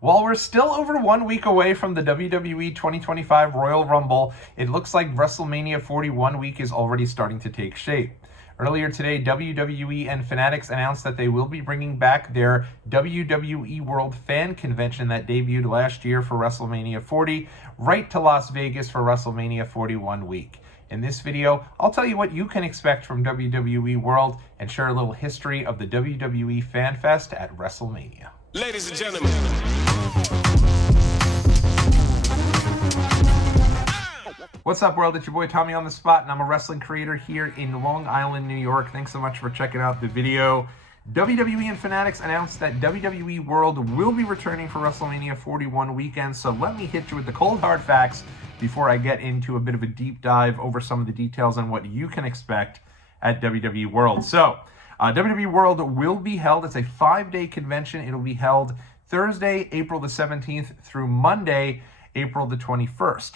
While we're still over 1 week away from the WWE 2025 Royal Rumble, it looks like WrestleMania 41 week is already starting to take shape. Earlier today, WWE and Fanatics announced that they will be bringing back their WWE World Fan Convention that debuted last year for WrestleMania 40 right to Las Vegas for WrestleMania 41 week. In this video, I'll tell you what you can expect from WWE World and share a little history of the WWE Fan Fest at WrestleMania. Ladies and gentlemen. What's up, world? It's your boy Tommy on the spot, and I'm a wrestling creator here in Long Island, New York. Thanks so much for checking out the video. WWE and Fanatics announced that WWE World will be returning for WrestleMania 41 weekend, so let me hit you with the cold hard facts before I get into a bit of a deep dive over some of the details on what you can expect at WWE World. So, WWE World will be held. It's a 5-day convention. It'll be held Thursday, April the 17th through Monday, April the 21st.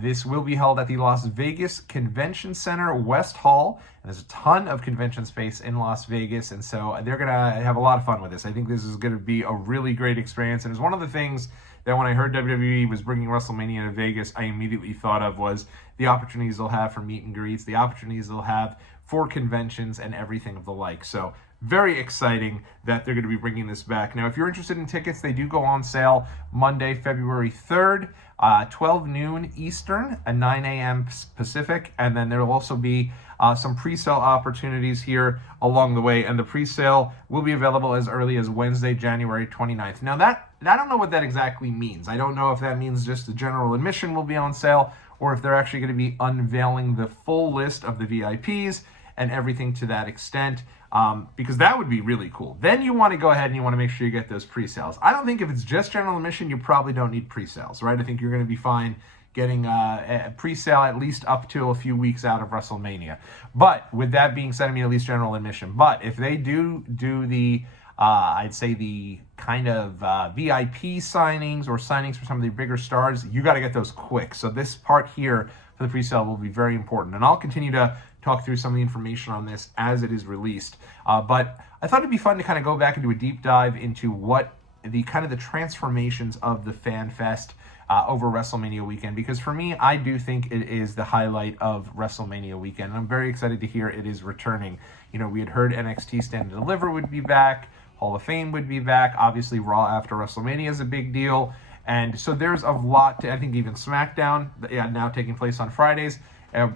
This will be held at the Las Vegas Convention Center West Hall. And there's a ton of convention space in Las Vegas, and so they're going to have a lot of fun with this. I think this is going to be a really great experience, and it's one of the things that when I heard WWE was bringing WrestleMania to Vegas, I immediately thought of was the opportunities they'll have for meet and greets, the opportunities they'll have for conventions and everything of the like. So very exciting that they're going to be bringing this back. Now, if you're interested in tickets, they do go on sale Monday, February 3rd, 12 noon Eastern and 9 a.m. Pacific. And then there will also be some pre-sale opportunities here along the way. And the pre-sale will be available as early as Wednesday, January 29th. Now, I don't know what that exactly means. I don't know if that means just the general admission will be on sale or if they're actually going to be unveiling the full list of the VIPs and everything to that extent, because that would be really cool. Then you want to go ahead and you want to make sure you get those pre-sales. I don't think if it's just general admission, you probably don't need pre-sales, right? I think you're going to be fine getting a pre-sale at least up to a few weeks out of WrestleMania. But with that being said, I mean, at least general admission. But if they do the I'd say the kind of VIP signings or signings for some of the bigger stars, you got to get those quick. So this part here for the pre-sale will be very important. And I'll continue to talk through some of the information on this as it is released. But I thought it'd be fun to kind of go back and do a deep dive into what the kind of the transformations of the Fan Fest over WrestleMania weekend, because for me, I do think it is the highlight of WrestleMania weekend. And I'm very excited to hear it is returning. You know, we had heard NXT Stand and Deliver would be back, Hall of Fame would be back, obviously Raw after WrestleMania is a big deal, and so there's a lot to, I think even SmackDown, now taking place on Fridays,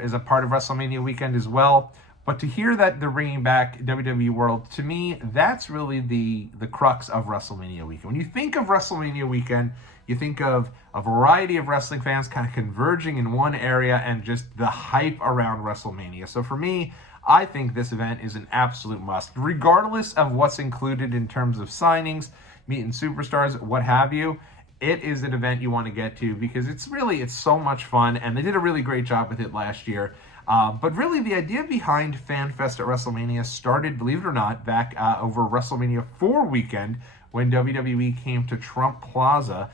is a part of WrestleMania weekend as well. But to hear that they're bringing back WWE World, to me, that's really the crux of WrestleMania weekend. When you think of WrestleMania weekend, you think of a variety of wrestling fans kind of converging in one area and just the hype around WrestleMania. So for me, I think this event is an absolute must, regardless of what's included in terms of signings, meeting superstars, what have you. It is an event you want to get to because it's so much fun, and they did a really great job with it last year. But really, the idea behind Fan Fest at WrestleMania started, believe it or not, back over WrestleMania 4 weekend when WWE came to Trump Plaza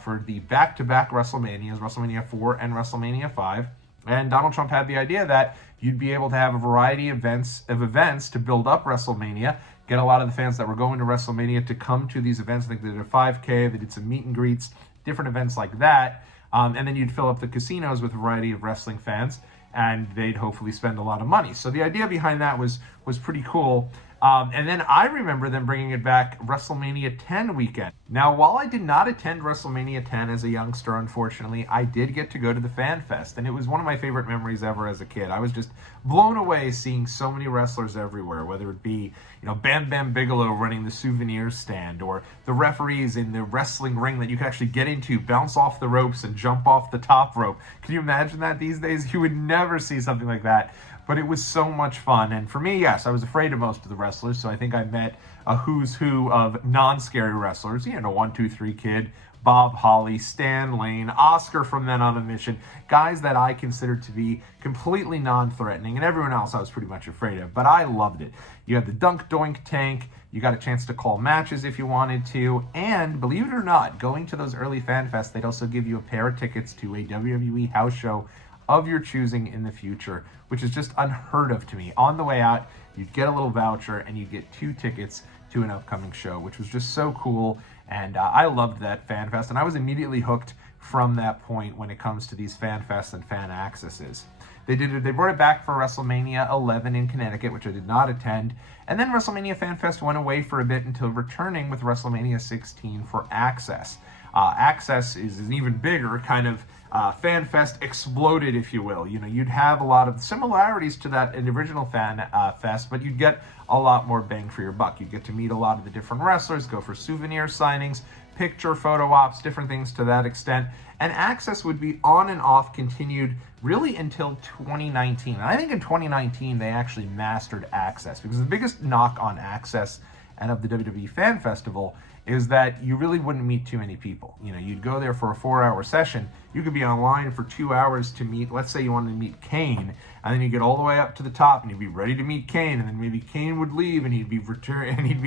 for the back-to-back WrestleManias, WrestleMania 4 and WrestleMania 5. And Donald Trump had the idea that you'd be able to have a variety of events to build up WrestleMania, get a lot of the fans that were going to WrestleMania to come to these events. I think they did a 5K, they did some meet and greets, different events like that. And then you'd fill up the casinos with a variety of wrestling fans, and they'd hopefully spend a lot of money. So the idea behind that was pretty cool. And then I remember them bringing it back WrestleMania 10 weekend. Now, while I did not attend WrestleMania 10 as a youngster, unfortunately, I did get to go to the Fan Fest, and it was one of my favorite memories ever as a kid. I was just blown away seeing so many wrestlers everywhere, whether it be, Bam Bam Bigelow running the souvenir stand, or the referees in the wrestling ring that you could actually get into, bounce off the ropes and jump off the top rope. Can you imagine that these days? You would never see something like that. But it was so much fun. And for me, yes, I was afraid of most of the wrestlers, so I think I met a who's who of non-scary wrestlers. 1, 2, 3 Kid, Bob Holly, Stan Lane, Oscar from Men on a Mission, guys that I considered to be completely non-threatening, and everyone else I was pretty much afraid of. But I loved it. You had the Dunk Doink tank, you got a chance to call matches if you wanted to, and believe it or not, going to those early Fan Fests, they'd also give you a pair of tickets to a WWE house show of your choosing in the future, which is just unheard of to me. On the way out, you'd get a little voucher and you'd get 2 tickets to an upcoming show, which was just so cool. And I loved that Fan Fest, and I was immediately hooked from that point when it comes to these Fan Fests and fan accesses. They brought it back for WrestleMania 11 in Connecticut, which I did not attend. And then WrestleMania Fan Fest went away for a bit until returning with WrestleMania 16 for Access. Access is an even bigger kind of Fan Fest exploded, if you will. You know, you'd have a lot of similarities to that original Fan Fest, but you'd get a lot more bang for your buck. You'd get to meet a lot of the different wrestlers, go for souvenir signings, picture photo ops, different things to that extent. And Access would be on and off, continued really until 2019. And I think in 2019, they actually mastered Access, because the biggest knock on Access and of the WWE Fan Festival is that you really wouldn't meet too many people. You know, you'd go there for a 4-hour session. You could be online for 2 hours to meet, let's say you wanted to meet Kane, and then you get all the way up to the top and you'd be ready to meet Kane, and then maybe Kane would leave and he'd be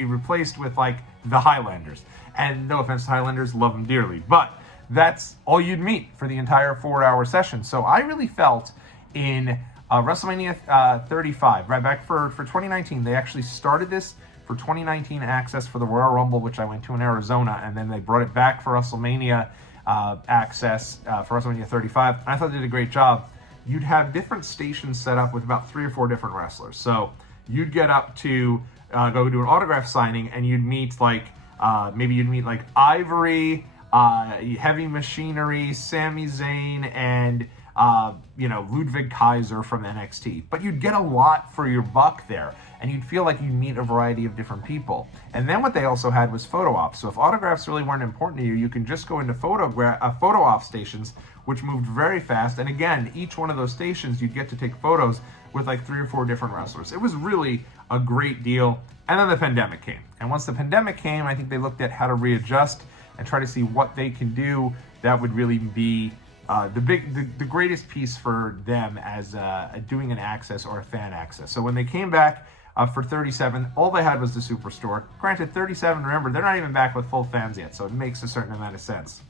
replaced with like the Highlanders. And no offense to Highlanders, love them dearly, but that's all you'd meet for the entire 4-hour session. So I really felt in WrestleMania 35, right back for 2019, they actually started this for 2019 Access for the Royal Rumble, which I went to in Arizona, and then they brought it back for WrestleMania Access for WrestleMania 35. And I thought they did a great job. You'd have different stations set up with about 3 or 4 different wrestlers. So you'd get up to go do an autograph signing, and you'd meet like maybe you'd meet like Ivory, Heavy Machinery, Sami Zayn, and Ludwig Kaiser from NXT. But you'd get a lot for your buck there, and you'd feel like you'd meet a variety of different people. And then what they also had was photo ops. So if autographs really weren't important to you, you can just go into photo op stations, which moved very fast. And again, each one of those stations, you'd get to take photos with like 3 or 4 different wrestlers. It was really a great deal. And then the pandemic came. And once the pandemic came, I think they looked at how to readjust and try to see what they can do that would really be the greatest piece for them as doing an access or a fan access. So when they came back for 37, all they had was the Superstore. Granted, 37, remember, they're not even back with full fans yet, so it makes a certain amount of sense.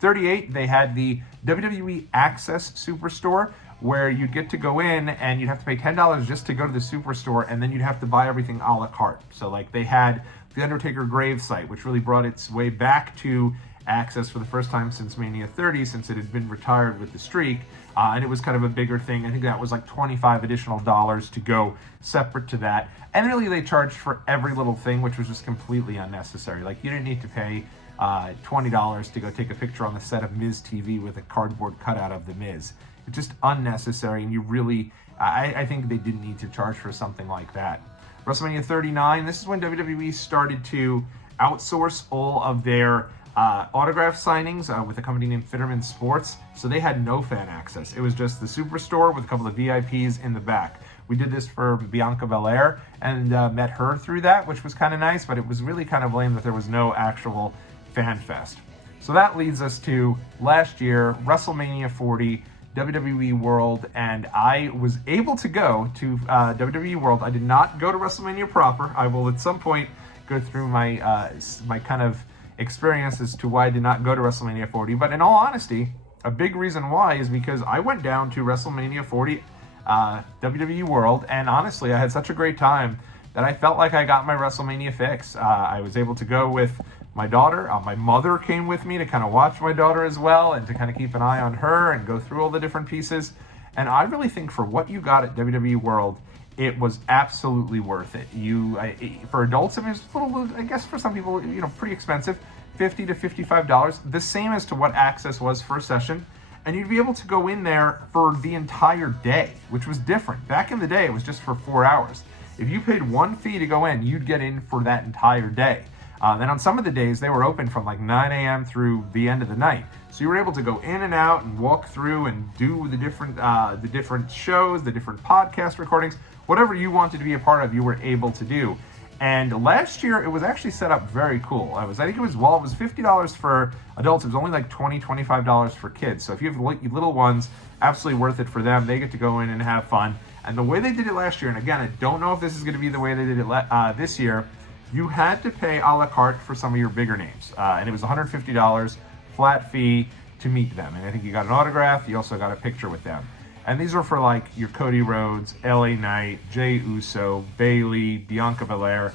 38, they had the WWE Access Superstore, where you'd get to go in and you'd have to pay $10 just to go to the Superstore, and then you'd have to buy everything a la carte. So like they had the Undertaker grave site, which really brought its way back to Access for the first time since Mania 30, since it had been retired with the streak, and it was kind of a bigger thing. I think that was like $25 additional to go separate to that. And really they charged for every little thing, which was just completely unnecessary. Like you didn't need to pay $20 to go take a picture on the set of Miz TV with a cardboard cutout of the Miz. It's just unnecessary, and you really, I think they didn't need to charge for something like that. WrestleMania 39, this is when WWE started to outsource all of their autograph signings with a company named Fitterman Sports. So they had no fan access. It was just the Superstore with a couple of VIPs in the back. We did this for Bianca Belair and met her through that, which was kind of nice, but it was really kind of lame that there was no actual fan fest. So that leads us to last year, WrestleMania 40, WWE World, and I was able to go to WWE World. I did not go to WrestleMania proper. I will at some point go through my my kind of experience as to why I did not go to WrestleMania 40. But in all honesty, a big reason why is because I went down to WrestleMania 40 WWE World, and honestly, I had such a great time that I felt like I got my WrestleMania fix. I was able to go with my daughter. My mother came with me to kind of watch my daughter as well and to kind of keep an eye on her and go through all the different pieces. And I really think for what you got at WWE World, it was absolutely worth it. For adults, it was a little, I guess for some people, pretty expensive, $50 to $55, the same as to what Access was for a session. And you'd be able to go in there for the entire day, which was different. Back in the day, it was just for 4 hours. If you paid one fee to go in, you'd get in for that entire day. Then on some of the days, they were open from like 9 a.m. through the end of the night. So you were able to go in and out and walk through and do the different shows, the different podcast recordings, whatever you wanted to be a part of, you were able to do. And last year, it was actually set up very cool. I think it was $50 for adults. It was only like $20, $25 for kids. So if you have little ones, absolutely worth it for them. They get to go in and have fun. And the way they did it last year, and again, I don't know if this is going to be the way they did it this year, you had to pay a la carte for some of your bigger names. And it was $150 flat fee to meet them. And I think you got an autograph. You also got a picture with them. And these were for like your Cody Rhodes, LA Knight, Jey Uso, Bayley, Bianca Belair.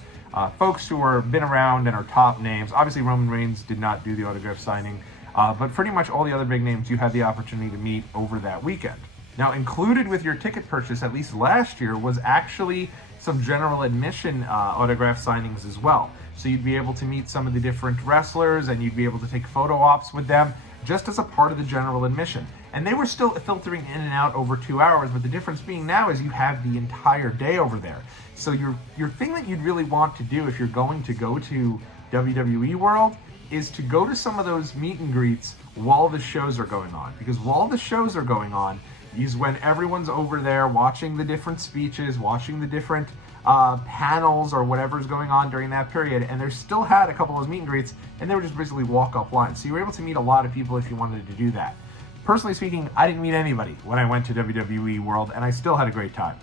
folks who are been around and are top names. Obviously, Roman Reigns did not do the autograph signing, but pretty much all the other big names you had the opportunity to meet over that weekend. Now, included with your ticket purchase, at least last year, was actually some general admission autograph signings as well. So you'd be able to meet some of the different wrestlers and you'd be able to take photo ops with them just as a part of the general admission. And they were still filtering in and out over 2 hours, but the difference being now is you have the entire day over there. So your thing that you'd really want to do if you're going to go to WWE World is to go to some of those meet and greets while the shows are going on. Because while the shows are going on is when everyone's over there watching the different speeches, watching the different panels or whatever's going on during that period, and they still had a couple of those meet and greets, and they were just basically walk-up lines. So you were able to meet a lot of people if you wanted to do that. Personally speaking, I didn't meet anybody when I went to WWE World, and I still had a great time.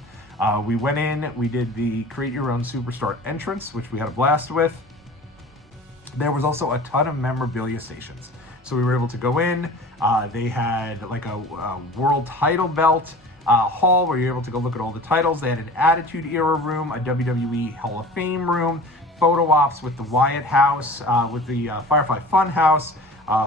We went in, we did the Create Your Own Superstar entrance, which we had a blast with. There was also a ton of memorabilia stations. So we were able to go in, they had like a world title belt hall where you're able to go look at all the titles. They had an Attitude Era room, a WWE Hall of Fame room, photo ops with the Wyatt House, with the Firefly Funhouse,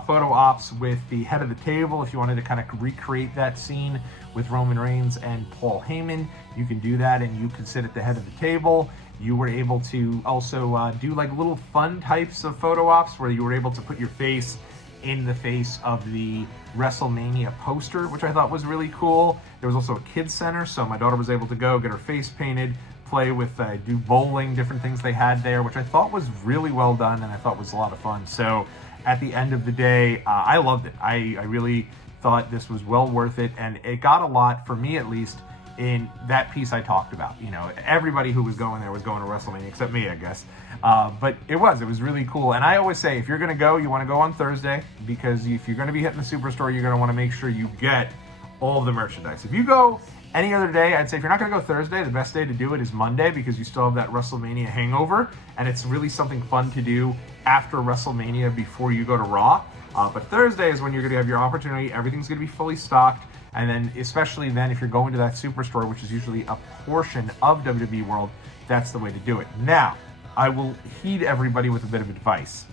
photo ops with the head of the table. If you wanted to kind of recreate that scene with Roman Reigns and Paul Heyman, you can do that and you can sit at the head of the table. You were able to also do like little fun types of photo ops where you were able to put your face in the face of the WrestleMania poster, which I thought was really cool. There was also a kids center, so my daughter was able to go get her face painted, play with, do bowling, different things they had there, which I thought was really well done and I thought was a lot of fun. So at the end of the day, I loved it. I really thought this was well worth it, and it got a lot, for me at least, in that piece I talked about. You know, everybody who was going there was going to WrestleMania, except me, I guess. But it was really cool. And I always say, if you're going to go, you want to go on Thursday, because if you're going to be hitting the Superstore, you're going to want to make sure you get all of the merchandise. If you go any other day, I'd say if you're not going to go Thursday, the best day to do it is Monday, because you still have that WrestleMania hangover, and it's really something fun to do after WrestleMania before you go to Raw. But Thursday is when you're going to have your opportunity. Everything's going to be fully stocked. And then, especially then, if you're going to that Superstore, which is usually a portion of WWE World, that's the way to do it. Now, I will heed everybody with a bit of advice.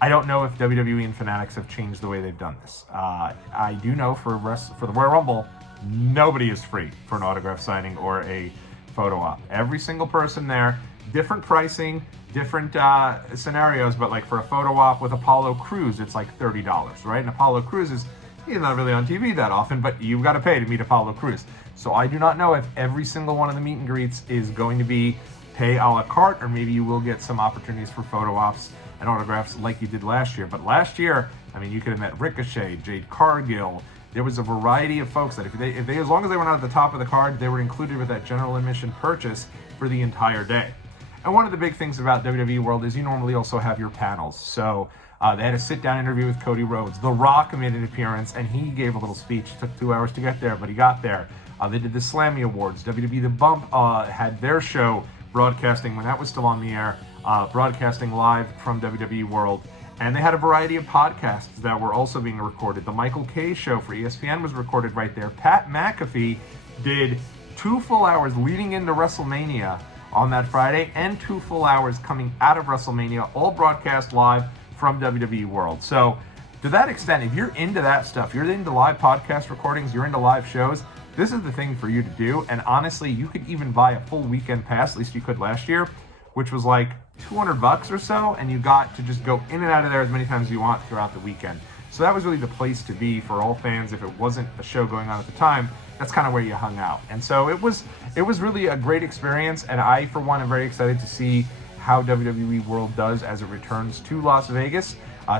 I don't know if WWE and Fanatics have changed the way they've done this. I do know for the Royal Rumble, nobody is free for an autograph signing or a photo op. Every single person there, different pricing, different scenarios, but like for a photo op with Apollo Crews, it's like $30, right? And Apollo Crews he's not really on TV that often, but you've got to pay to meet Apollo Crews. So I do not know if every single one of the meet and greets is going to be pay a la carte, or maybe you will get some opportunities for photo ops and autographs like you did last year. But last year, I mean, you could have met Ricochet, Jade Cargill. There was a variety of folks that if they as long as they were not at the top of the card, they were included with that general admission purchase for the entire day. And one of the big things about WWE World is you normally also have your panels. So they had a sit-down interview with Cody Rhodes. The Rock made an appearance, and he gave a little speech. It took 2 hours to get there, but he got there. They did the Slammy Awards. WWE The Bump had their show broadcasting when that was still on the air, broadcasting live from WWE World. And they had a variety of podcasts that were also being recorded. The Michael Kay Show for ESPN was recorded right there. Pat McAfee did 2 full hours leading into WrestleMania on that Friday, and 2 full hours coming out of WrestleMania, all broadcast live from WWE World. So to that extent, if you're into that stuff, you're into live podcast recordings, you're into live shows, this is the thing for you to do. And honestly, you could even buy a full weekend pass, at least you could last year, which was like $200 or so, and you got to just go in and out of there as many times as you want throughout the weekend. So that was really the place to be for all fans. If it wasn't a show going on at the time, that's kind of where you hung out. And so it was really a great experience, and I, for one, am very excited to see how WWE World does as it returns to Las Vegas.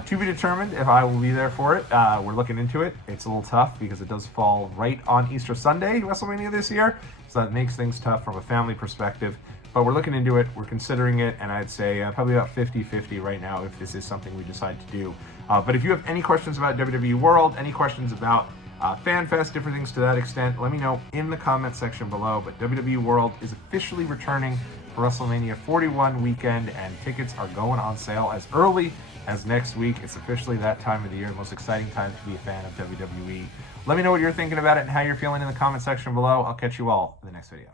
To be determined if I will be there for it. We're looking into it. It's a little tough because it does fall right on Easter Sunday, WrestleMania this year, so that makes things tough from a family perspective. But we're looking into it, we're considering it, and I'd say probably about 50-50 right now if this is something we decide to do. But if you have any questions about WWE World, any questions about Fan Fest, different things to that extent, let me know in the comment section below. But WWE World is officially returning for WrestleMania 41 weekend, and tickets are going on sale as early as next week. It's officially that time of the year, the most exciting time to be a fan of WWE. Let me know what you're thinking about it and how you're feeling in the comment section below. I'll catch you all in the next video.